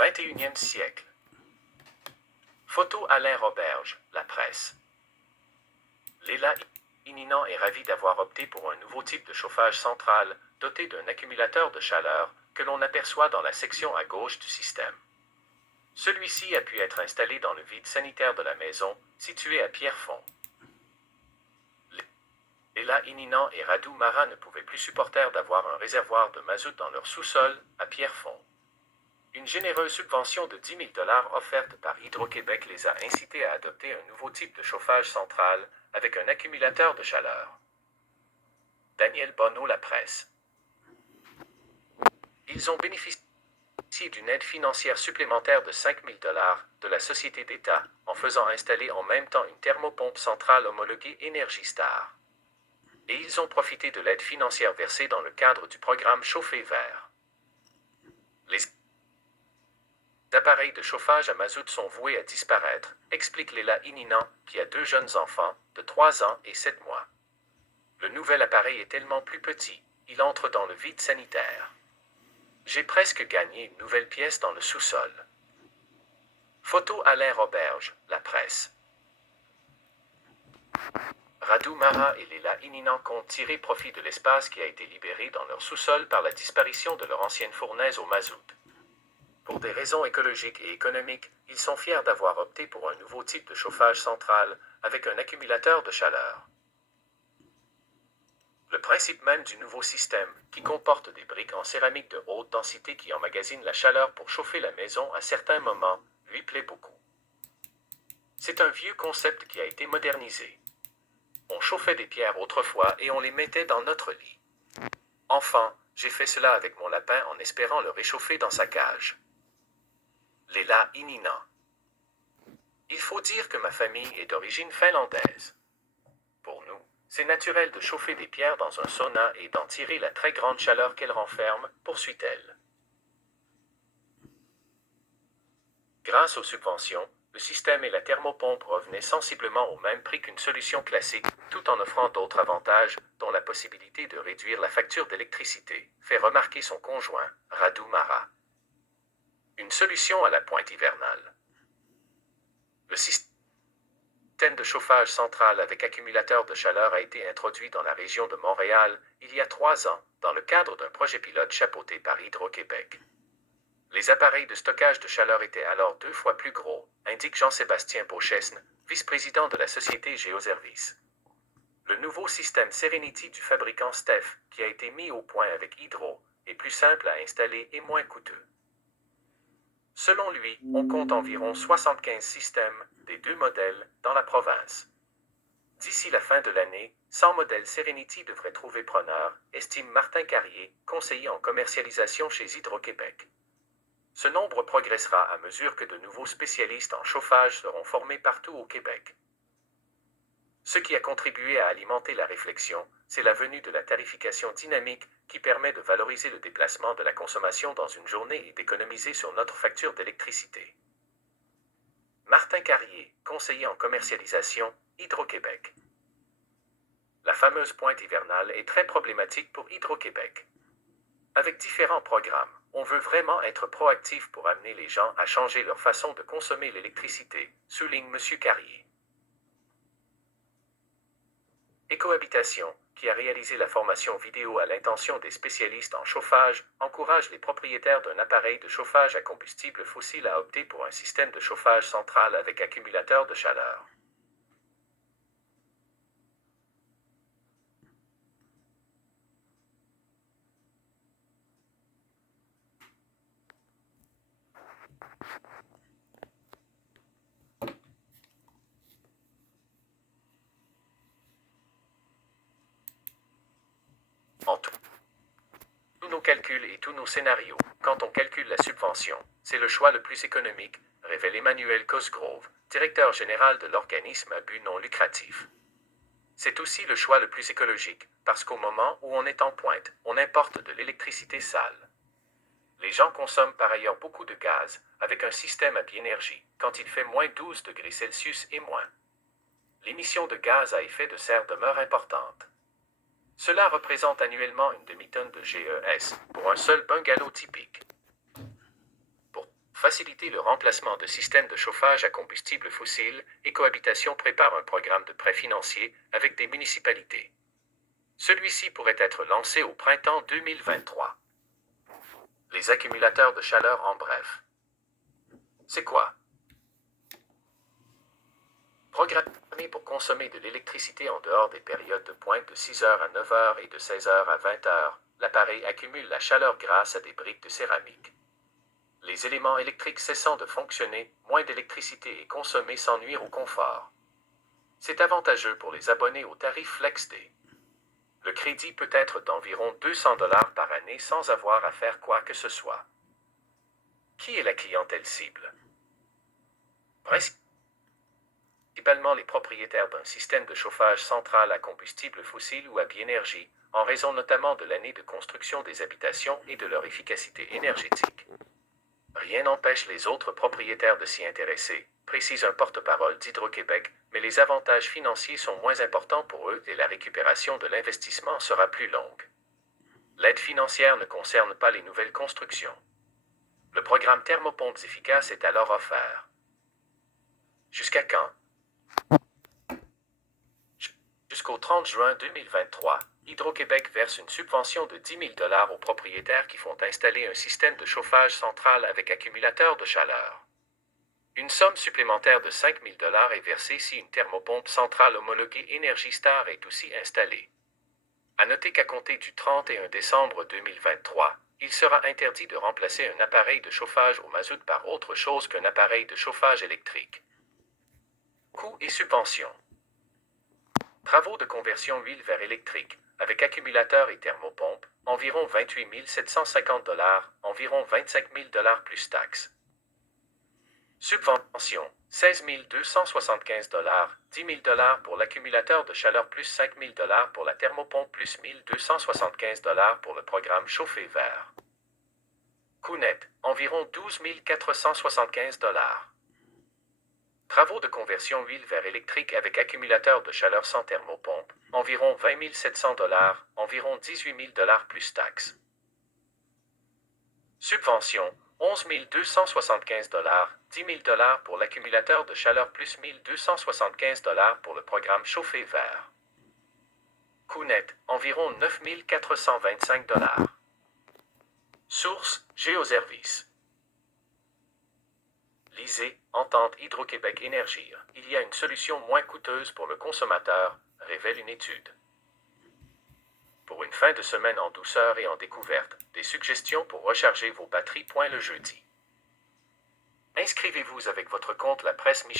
XXIe siècle. Photo Alain Roberge, La Presse. Léla Ininan est ravie d'avoir opté pour un nouveau type de chauffage central, doté d'un accumulateur de chaleur, que l'on aperçoit dans la section à gauche du système. Celui-ci a pu être installé dans le vide sanitaire de la maison, situé à Pierrefonds. Léla Ininan et Radou Mara ne pouvaient plus supporter d'avoir un réservoir de mazout dans leur sous-sol, à Pierrefonds. Une généreuse subvention de 10 000 $ offerte par Hydro-Québec les a incités à adopter un nouveau type de chauffage central, avec un accumulateur de chaleur. Daniel Bonneau, La Presse. Ils ont bénéficié d'une aide financière supplémentaire de 5 000 $ de la Société d'État, en faisant installer en même temps une thermopompe centrale homologuée Énergie Star. Et ils ont profité de l'aide financière versée dans le cadre du programme Chauffer Vert. Les appareils de chauffage à mazout sont voués à disparaître, explique Léla Ininan, qui a 2 jeunes enfants, de 3 ans et 7 mois. Le nouvel appareil est tellement plus petit, il entre dans le vide sanitaire. J'ai presque gagné une nouvelle pièce dans le sous-sol. Photo Alain Roberge, La Presse. Radou Mara et Léla Ininan comptent tirer profit de l'espace qui a été libéré dans leur sous-sol par la disparition de leur ancienne fournaise au mazout. Pour des raisons écologiques et économiques, ils sont fiers d'avoir opté pour un nouveau type de chauffage central, avec un accumulateur de chaleur. Le principe même du nouveau système, qui comporte des briques en céramique de haute densité qui emmagasinent la chaleur pour chauffer la maison à certains moments, lui plaît beaucoup. C'est un vieux concept qui a été modernisé. On chauffait des pierres autrefois et on les mettait dans notre lit. Enfant, j'ai fait cela avec mon lapin en espérant le réchauffer dans sa cage. Léla Ininan. Il faut dire que ma famille est d'origine finlandaise. Pour nous, c'est naturel de chauffer des pierres dans un sauna et d'en tirer la très grande chaleur qu'elle renferme, poursuit-elle. Grâce aux subventions, le système et la thermopompe revenaient sensiblement au même prix qu'une solution classique, tout en offrant d'autres avantages, dont la possibilité de réduire la facture d'électricité, fait remarquer son conjoint, Radou Mara. Une solution à la pointe hivernale. Le système de chauffage central avec accumulateur de chaleur a été introduit dans la région de Montréal il y a 3 ans, dans le cadre d'un projet pilote chapeauté par Hydro-Québec. Les appareils de stockage de chaleur étaient alors 2 fois plus gros, indique Jean-Sébastien Beauchesne, vice-président de la société Géoservice. Le nouveau système Serenity du fabricant Steph, qui a été mis au point avec Hydro, est plus simple à installer et moins coûteux. Selon lui, on compte environ 75 systèmes, des 2 modèles, dans la province. D'ici la fin de l'année, 100 modèles Serenity devraient trouver preneur, estime Martin Carrier, conseiller en commercialisation chez Hydro-Québec. Ce nombre progressera à mesure que de nouveaux spécialistes en chauffage seront formés partout au Québec. Ce qui a contribué à alimenter la réflexion, c'est la venue de la tarification dynamique qui permet de valoriser le déplacement de la consommation dans une journée et d'économiser sur notre facture d'électricité. Martin Carrier, conseiller en commercialisation, Hydro-Québec. La fameuse pointe hivernale est très problématique pour Hydro-Québec. Avec différents programmes, on veut vraiment être proactif pour amener les gens à changer leur façon de consommer l'électricité, souligne M. Carrier. Écohabitation, qui a réalisé la formation vidéo à l'intention des spécialistes en chauffage, encourage les propriétaires d'un appareil de chauffage à combustible fossile à opter pour un système de chauffage central avec accumulateur de chaleur. En tout, tous nos calculs et tous nos scénarios, quand on calcule la subvention, c'est le choix le plus économique, révèle Emmanuel Cosgrove, directeur général de l'organisme à but non lucratif. C'est aussi le choix le plus écologique, parce qu'au moment où on est en pointe, on importe de l'électricité sale. Les gens consomment par ailleurs beaucoup de gaz, avec un système à biénergie, quand il fait moins 12 degrés Celsius et moins. L'émission de gaz à effet de serre demeure importante. Cela représente annuellement une demi-tonne de GES pour un seul bungalow typique. Pour fin faciliter le remplacement de systèmes de chauffage à combustible fossile, Écohabitation prépare un programme de prêt financier avec des municipalités. Celui-ci pourrait être lancé au printemps 2023. Les accumulateurs de chaleur en bref. C'est quoi? Programmé pour consommer de l'électricité en dehors des périodes de pointe de 6 h à 9 h et de 16 h à 20 h, l'appareil accumule la chaleur grâce à des briques de céramique. Les éléments électriques cessant de fonctionner, moins d'électricité est consommée sans nuire au confort. C'est avantageux pour les abonnés au tarif FlexD. Le crédit peut être d'environ 200 $ par année sans avoir à faire quoi que ce soit. Qui est la clientèle cible? Principalement les propriétaires d'un système de chauffage central à combustible fossile ou à biénergie, en raison notamment de l'année de construction des habitations et de leur efficacité énergétique. Rien n'empêche les autres propriétaires de s'y intéresser, précise un porte-parole d'Hydro-Québec, mais les avantages financiers sont moins importants pour eux et la récupération de l'investissement sera plus longue. L'aide financière ne concerne pas les nouvelles constructions. Le programme Thermopompes efficaces est alors offert. Jusqu'à quand? Jusqu'au 30 juin 2023, Hydro-Québec verse une subvention de 10 000 $ aux propriétaires qui font installer un système de chauffage central avec accumulateur de chaleur. Une somme supplémentaire de 5 000 $ est versée si une thermopompe centrale homologuée Energy Star est aussi installée. À noter qu'à compter du 31 décembre 2023, il sera interdit de remplacer un appareil de chauffage au mazout par autre chose qu'un appareil de chauffage électrique. Coûts et subventions. Travaux de conversion huile vers électrique, avec accumulateur et thermopompe, environ 28 750 $, environ 25 000 $ plus taxes. Subvention, 16 275 $, 10 000 $ pour l'accumulateur de chaleur plus 5 000 $ pour la thermopompe plus 1 275 $ pour le programme chauffé vert. Coût net, environ 12 475 $. Travaux de conversion huile vers électrique avec accumulateur de chaleur sans thermopompe, environ 20 700 $, environ 18 000 $ plus taxes. Subvention, 11 275 $, 10 000 $ pour l'accumulateur de chaleur plus 1 275 $ pour le programme chauffé vert. Coût net, environ 9 425 $. Source, Géoservice. Lisez, Entente Hydro-Québec Énergie. Il y a une solution moins coûteuse pour le consommateur, révèle une étude. Pour une fin de semaine en douceur et en découverte, des suggestions pour recharger vos batteries. Le jeudi. Inscrivez-vous avec votre compte La Presse Michel.